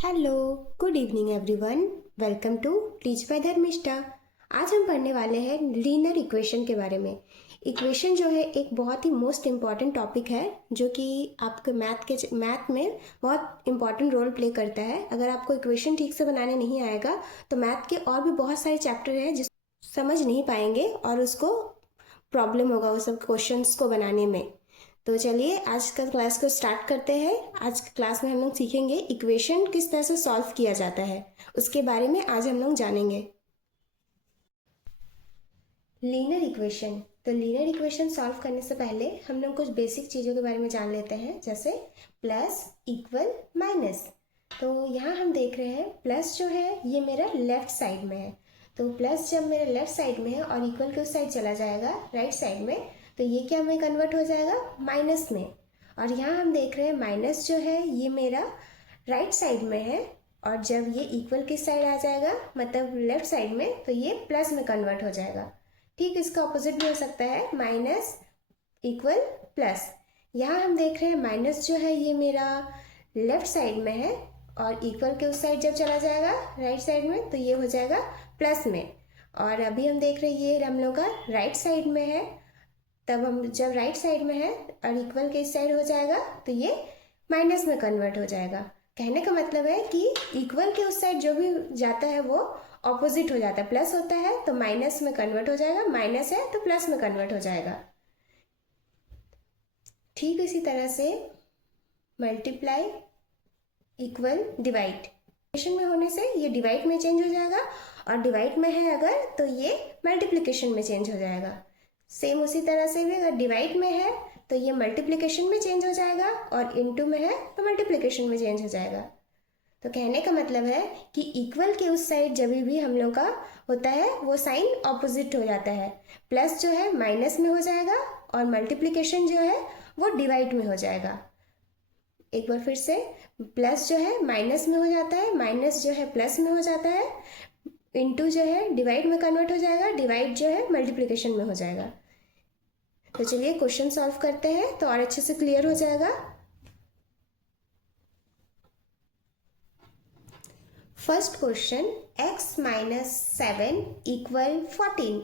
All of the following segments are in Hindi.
Hello, good evening everyone. Welcome to teach by Dharmishtha. आज हम पढ़ने वाले हैं लीनियर इक्वेशन के बारे में। इक्वेशन जो है एक बहुत ही मोस्ट इम्पॉर्टेंट टॉपिक है जो कि आपके मैथ में बहुत इम्पॉर्टेंट रोल प्ले करता है। अगर आपको इक्वेशन ठीक से बनाने नहीं आएगा तो मैथ के और भी बहुत सारे चैप्टर हैं जिस समझ नहीं पाएंगे और उसको प्रॉब्लम होगा उस सब क्वेश्चंस को बनाने में। तो चलिए आज का क्लास को स्टार्ट करते हैं। आज की क्लास में हम लोग सीखेंगे इक्वेशन किस तरह से सॉल्व किया जाता है, उसके बारे में आज हम लोग जानेंगे। Linear equation. तो लीनियर इक्वेशन सॉल्व करने से पहले हम लोग कुछ बेसिक चीज़ों के बारे में जान लेते हैं, जैसे प्लस, इक्वल, माइनस। तो यहाँ हम देख रहे हैं प्लस जो है ये मेरा लेफ्ट साइड में है। तो प्लस जब मेरे लेफ्ट साइड में है और इक्वल के उस साइड चला जाएगा राइट साइड में, तो ये क्या में कन्वर्ट हो जाएगा माइनस में। और यहाँ हम देख रहे हैं माइनस जो है ये मेरा राइट साइड में है और जब ये इक्वल किस साइड आ जाएगा मतलब लेफ्ट साइड में, तो ये प्लस में कन्वर्ट हो जाएगा। ठीक इसका ऑपोजिट भी हो सकता है, माइनस इक्वल प्लस। यहाँ हम देख रहे हैं माइनस जो है ये मेरा लेफ्ट साइड में है और इक्वल के उस साइड जब चला जाएगा राइट साइड में तो ये हो जाएगा प्लस में। और अभी हम देख रहे हैं ये हम लोग का राइट साइड में है, तब हम जब राइट साइड में है और इक्वल के इस साइड हो जाएगा तो ये माइनस में कन्वर्ट हो जाएगा। कहने का मतलब है कि इक्वल के उस साइड जो भी जाता है वो ऑपोजिट हो जाता है। प्लस होता है तो माइनस में कन्वर्ट हो जाएगा, माइनस है तो प्लस में कन्वर्ट हो जाएगा। ठीक इसी तरह से मल्टीप्लाई, इक्वल, डिवाइड में होने से ये डिवाइड में चेंज हो जाएगा और डिवाइड में है अगर तो ये मल्टीप्लिकेशन में चेंज हो जाएगा। सेम उसी तरह से भी अगर डिवाइड में है तो ये मल्टीप्लिकेशन में चेंज हो जाएगा और इनटू में है तो मल्टीप्लिकेशन में चेंज हो जाएगा। तो कहने का मतलब है कि इक्वल के उस साइड जब भी हम लोग का होता है वो साइन ऑपोजिट हो जाता है। प्लस जो है माइनस में हो जाएगा और मल्टीप्लिकेशन जो है वो डिवाइड में हो जाएगा। एक बार फिर से, प्लस जो है माइनस में हो जाता है, माइनस जो है प्लस में हो जाता है, इनटू जो है डिवाइड में कन्वर्ट हो जाएगा, डिवाइड जो है मल्टीप्लिकेशन में हो जाएगा। तो चलिए क्वेश्चन सॉल्व करते हैं तो और अच्छे से क्लियर हो जाएगा। First question, x minus 7 equal 14।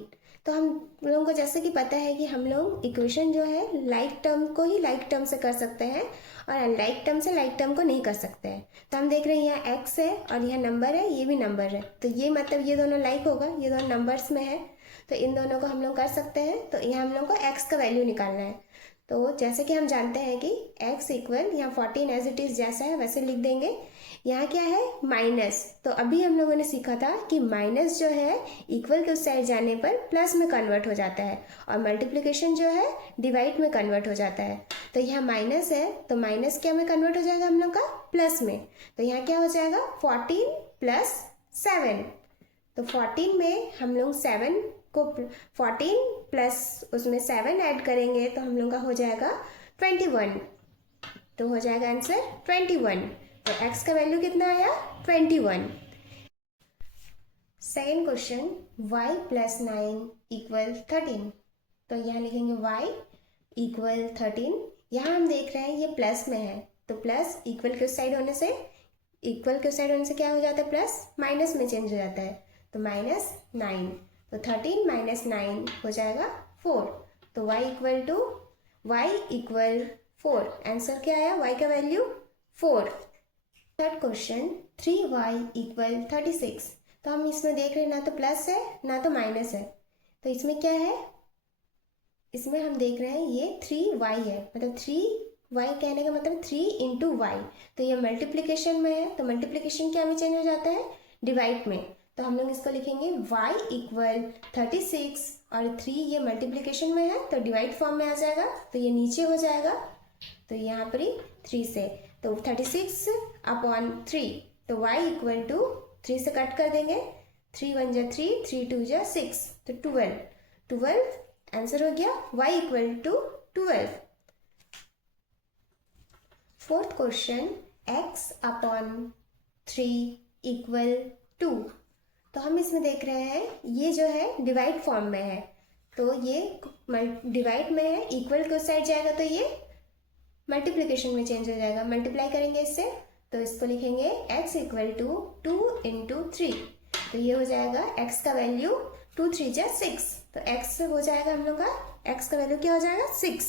तो हम लोगों को जैसे कि पता है कि हम लोग इक्वेशन जो है लाइक टर्म को ही लाइक टर्म से कर सकते हैं और अनलाइक टर्म से लाइक टर्म को नहीं कर सकते हैं। तो हम देख रहे हैं यहाँ x है और यह नंबर है, ये भी नंबर है, तो ये मतलब ये दोनों लाइक होगा, ये दोनों नंबर्स में है, तो इन दोनों को हम लोग कर सकते हैं। तो यहाँ हम लोग को x का वैल्यू निकालना है। तो जैसे कि हम जानते हैं कि x इक्वल यहाँ 14 एज इट इज़ जैसा है वैसे लिख देंगे। यहाँ क्या है माइनस, तो अभी हम लोगों ने सीखा था कि माइनस जो है इक्वल के उस साइड जाने पर प्लस में कन्वर्ट हो जाता है और मल्टीप्लिकेशन जो है डिवाइड में कन्वर्ट हो जाता है। तो यहाँ माइनस है तो माइनस क्या में कन्वर्ट हो जाएगा हम लोग का प्लस में। तो यहाँ क्या हो जाएगा 14 प्लस 7। तो 14 में हम लोग 7 को 14 प्लस उसमें 7 ऐड करेंगे तो हम लोग का हो जाएगा 21। तो हो जाएगा आंसर 21। तो x का वैल्यू कितना आया 21। Second question, y plus 9 equal 13। तो यहाँ लिखेंगे y इक्वल 13। यहाँ हम देख रहे हैं ये प्लस में है तो प्लस इक्वल के उस साइड होने से, इक्वल के उस साइड होने से क्या हो जाता है प्लस माइनस में चेंज हो जाता है, तो माइनस 9। तो 13 माइनस 9 हो जाएगा 4। तो y इक्वल 4। आंसर क्या आया y का value 4। Third question, 3y equal 36। तो हम इसमें देख रहे हैं ना तो प्लस है ना तो माइनस है, तो इसमें क्या है, इसमें हम देख रहे हैं ये 3y है, मतलब 3y कहने का मतलब 3 इंटू वाई। तो ये मल्टीप्लिकेशन में है तो मल्टीप्लिकेशन क्या में चेंज हो जाता है डिवाइड में। तो हम लोग इसको लिखेंगे y इक्वल 36 और 3 ये मल्टीप्लिकेशन में है तो डिवाइड फॉर्म में आ जाएगा, तो ये नीचे हो जाएगा। तो यहाँ पर ही 3 से तो 36 अपॉन 3, तो y इक्वल टू 3 से कट कर देंगे, 3 1 जा 3, 3 2 जा 6, तो 12 आंसर हो गया y equal to 12। Fourth question, x upon 3 equal 2। तो हम इसमें देख रहे हैं ये जो है डिवाइड फॉर्म में है, तो ये डिवाइड में है, इक्वल के उस साइड जाएगा तो ये मल्टीप्लिकेशन में चेंज हो जाएगा, मल्टीप्लाई करेंगे इससे तो इसको लिखेंगे x इक्वल टू 2 इंटू 3। तो ये हो जाएगा x का वैल्यू 2 3 जा 6। तो x हो जाएगा हम लोग का, x का वैल्यू क्या हो जाएगा 6।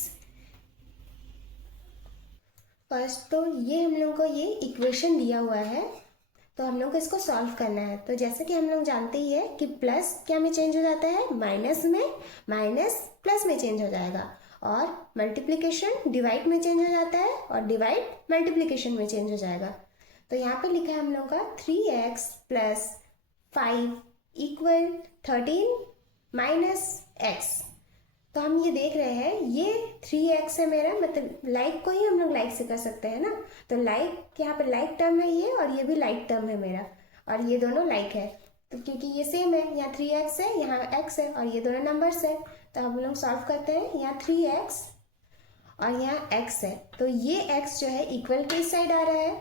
फर्स्ट तो ये हम लोग को ये इक्वेशन दिया हुआ है, तो हम लोग को इसको सॉल्व करना है। तो जैसे कि हम लोग जानते ही है कि प्लस क्या में चेंज हो जाता है, माइनस में, माइनस प्लस में चेंज हो जाएगा, और मल्टीप्लिकेशन डिवाइड में चेंज हो जाता है, और डिवाइड मल्टीप्लिकेशन में चेंज हो जाएगा। तो यहाँ पे लिखा है हम लोग का 3x plus 5 equal 13 minus x। तो हम ये देख रहे हैं ये 3x है मेरा, मतलब लाइक को ही हम लोग लाइक से कर सकते हैं ना। तो लाइक यहाँ पे लाइक टर्म है ये, और ये भी लाइक टर्म है मेरा, और ये दोनों लाइक है। तो क्योंकि ये सेम है, यहाँ 3x है, यहाँ x है, और ये दोनों नंबर्स है, तो हम लोग सॉल्व करते हैं। यहाँ 3x और यहाँ x है, तो ये x जो है इक्वल के इस साइड आ रहा है।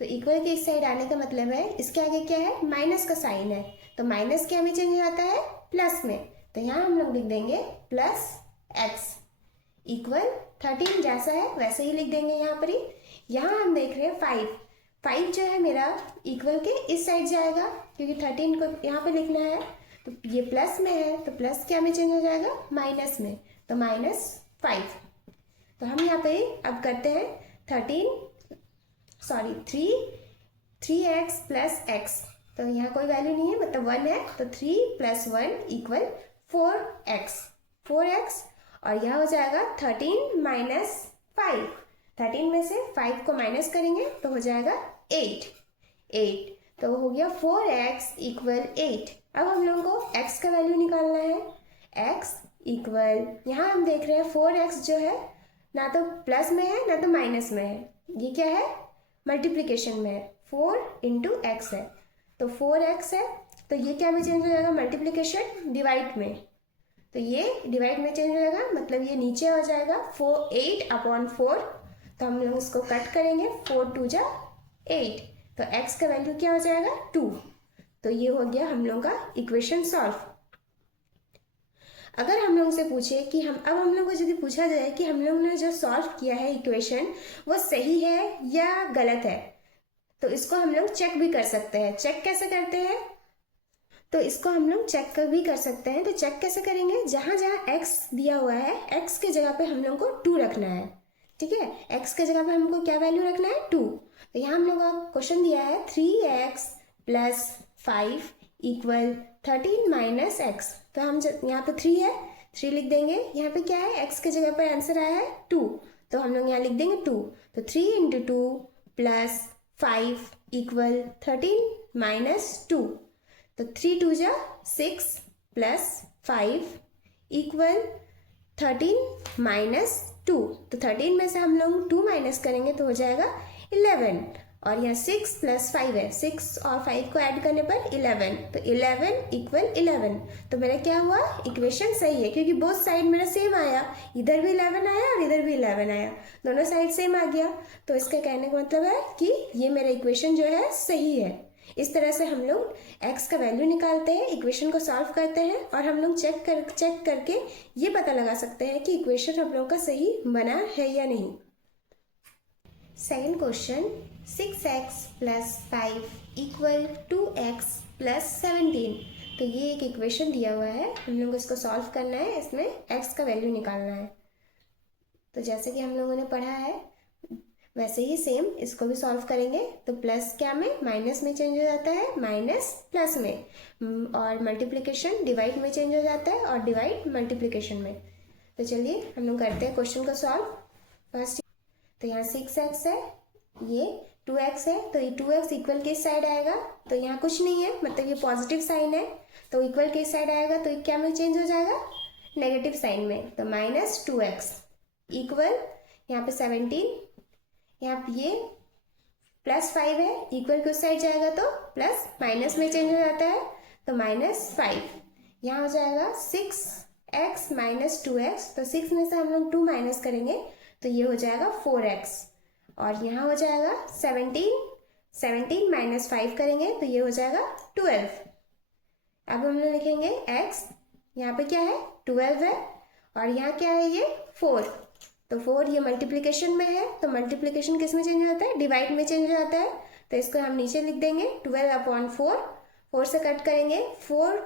तो इक्वल के इस साइड आने का मतलब है इसके आगे क्या है, माइनस का साइन है। तो माइनस क्या में चेंज हो जाता है, प्लस में। तो यहाँ हम लोग लिख देंगे प्लस x इक्वल 13, जैसा है वैसे ही लिख देंगे यहाँ पर ही। यहाँ हम देख रहे हैं 5 जो है मेरा इक्वल के इस साइड जाएगा, क्योंकि 13 को यहाँ पे लिखना है। तो ये प्लस में है, तो प्लस क्या में चेंज हो जाएगा, माइनस में। तो -5। तो हम यहाँ पे अब करते हैं 3x प्लस x। तो यहाँ कोई वैल्यू नहीं है, मतलब 1 है, तो 3 + 1 इक्वल 4x। और यह हो जाएगा 13 - 5। 13 में से 5 को माइनस करेंगे तो हो जाएगा 8। तो हो गया 4x इक्वल 8। अब हम लोगों को x का वैल्यू निकालना है। x इक्वल, यहाँ हम देख रहे हैं 4x जो है ना तो प्लस में है ना तो माइनस में है, ये क्या है, मल्टीप्लिकेशन में है। 4 × x है, तो 4x है, तो ये क्या में चेंज हो जाएगा, मल्टीप्लिकेशन डिवाइड में। तो ये डिवाइड में चेंज हो जाएगा, मतलब ये नीचे हो जाएगा 8/4। तो हम लोग इसको कट करेंगे, 4 × 2 = 8। तो x का वैल्यू क्या हो जाएगा, 2। तो ये हो गया हम लोग का इक्वेशन सॉल्व। अगर हम लोग से पूछे कि हम लोग को यदि पूछा जाए कि हम लोग ने जो सॉल्व किया है इक्वेशन वो सही है या गलत है, तो इसको हम लोग चेक भी कर सकते हैं। चेक कैसे करते हैं, तो इसको हम लोग चेक भी कर सकते हैं। तो चेक कैसे करेंगे, जहाँ जहाँ x दिया हुआ है, x के जगह पे हम लोग को 2 रखना है। ठीक है, x के जगह पे हमको क्या वैल्यू रखना है, 2। तो यहाँ हम लोग का क्वेश्चन दिया है 3x + 5 इक्वल 13 - x। तो हम यहाँ पे 3 है, 3 लिख देंगे। यहाँ पे क्या है, x के जगह पर आंसर आया है 2, तो हम लोग यहाँ लिख देंगे 2। तो 3 × 2 + 5 इक्वल 13 - 2। तो 3 × 2 = 6 + 5 इक्वल 13 - 2। तो 13 में से हम लोग 2 माइनस करेंगे तो हो जाएगा 11। और यहाँ 6 + 5 है, 6 और 5 को ऐड करने पर 11। तो 11 इक्वल 11। तो मेरा क्या हुआ, इक्वेशन सही है, क्योंकि बोथ साइड मेरा सेम आया। इधर भी 11 आया और इधर भी 11 आया, दोनों साइड सेम आ गया। तो इसका कहने का मतलब है कि ये मेरा इक्वेशन जो है सही है। इस तरह से हम लोग x का वैल्यू निकालते हैं, इक्वेशन को सॉल्व करते हैं, और हम लोग चेक करके ये पता लगा सकते हैं कि इक्वेशन हम लोग का सही बना है या नहीं। Second question, 6x + 5 equal 2x + 17। तो ये एक इक्वेशन दिया हुआ है, हम लोग इसको सॉल्व करना है, इसमें x का वैल्यू निकालना है। तो जैसे कि हम लोगों ने पढ़ा है वैसे ही सेम इसको भी सॉल्व करेंगे। तो प्लस क्या में, माइनस में चेंज हो जाता है, माइनस प्लस में, और मल्टीप्लिकेशन डिवाइड में चेंज हो जाता है, और डिवाइड मल्टीप्लिकेशन में। तो चलिए हम लोग करते हैं क्वेश्चन को सॉल्व। फर्स्ट तो यहाँ 6x है, ये 2x है, तो ये 2x इक्वल के साइड आएगा, तो यहाँ कुछ नहीं है, मतलब ये पॉजिटिव साइन है, तो इक्वल के साइड आएगा, तो क्या में चेंज हो जाएगा, नेगेटिव साइन में। तो -2x इक्वल यहाँ पे 17, यहाँ पे ये +5 है, इक्वल के उस साइड जाएगा तो प्लस माइनस में चेंज हो जाता है, तो -5। यहाँ हो जाएगा 6x - 2x। तो 6 में से हम लोग 2 माइनस करेंगे तो ये हो जाएगा 4x। और यहाँ हो जाएगा 17 - 5 करेंगे तो ये हो जाएगा 12। अब हम लोग लिखेंगे x, यहाँ पे क्या है 12 है, और यहाँ क्या है ये 4। तो 4 ये मल्टीप्लिकेशन में है, तो मल्टीप्लिकेशन किस में चेंज हो जाता है, डिवाइड में चेंज हो जाता है। तो इसको हम नीचे लिख देंगे 12/4, 4 से कट करेंगे, 4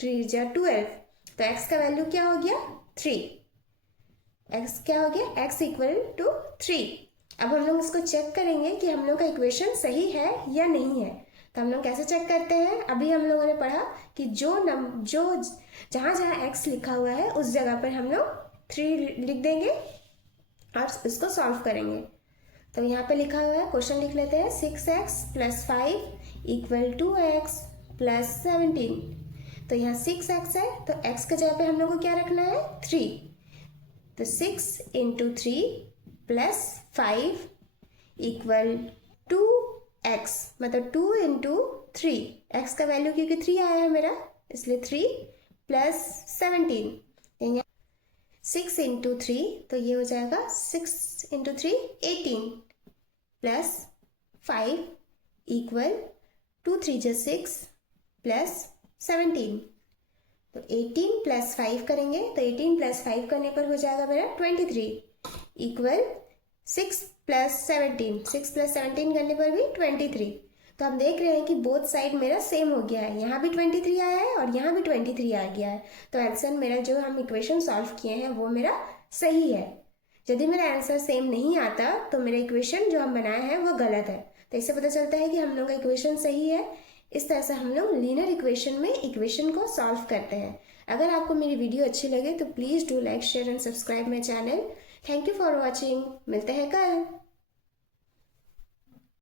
3 जा 12, तो x का वैल्यू क्या हो गया 3, x क्या हो गया x इक्वल टू 3। अब हम लोग इसको चेक करेंगे कि हम लोग का इक्वेशन सही है या नहीं है। तो हम लोग कैसे चेक करते हैं, अभी हम लोगों ने पढ़ा कि जो जहाँ जहाँ x लिखा हुआ है उस जगह पर हम लोग 3 लिख देंगे और इसको सॉल्व करेंगे। तो यहाँ पे लिखा हुआ है, क्वेश्चन लिख लेते हैं, 6x + 5 इक्वल टू x + 17। तो यहाँ 6x है तो x के जगह पे हम लोग को क्या रखना है 3, तो 6 × 3 + 5 इक्वल टू x, मतलब 2 × 3, x का वैल्यू क्योंकि 3 आया है मेरा इसलिए 3 + 17, 6 × 3 तो ये हो जाएगा 6 × 3 18 + 5 इक्वल 2 3 × 6 + 17। तो 18 + 5 करेंगे तो 18 + 5 करने पर हो जाएगा मेरा 23 इक्वल 6 + 17, 6 + 17 करने पर भी 23। तो हम देख रहे हैं कि बोथ साइड मेरा सेम हो गया है, यहाँ भी 23 आया है और यहाँ भी 23 आ गया है। तो आंसर मेरा जो हम इक्वेशन सॉल्व किए हैं वो मेरा सही है। यदि मेरा आंसर सेम नहीं आता तो मेरा इक्वेशन जो हम बनाए हैं वो गलत है। तो इससे पता चलता है कि हम लोग का इक्वेशन सही है। इस तरह से हम लोग लीनियर इक्वेशन में इक्वेशन को सॉल्व करते हैं। अगर आपको मेरी वीडियो अच्छी लगे तो please do like share and subscribe my channel. Thank you for watching. मिलते हैं कल।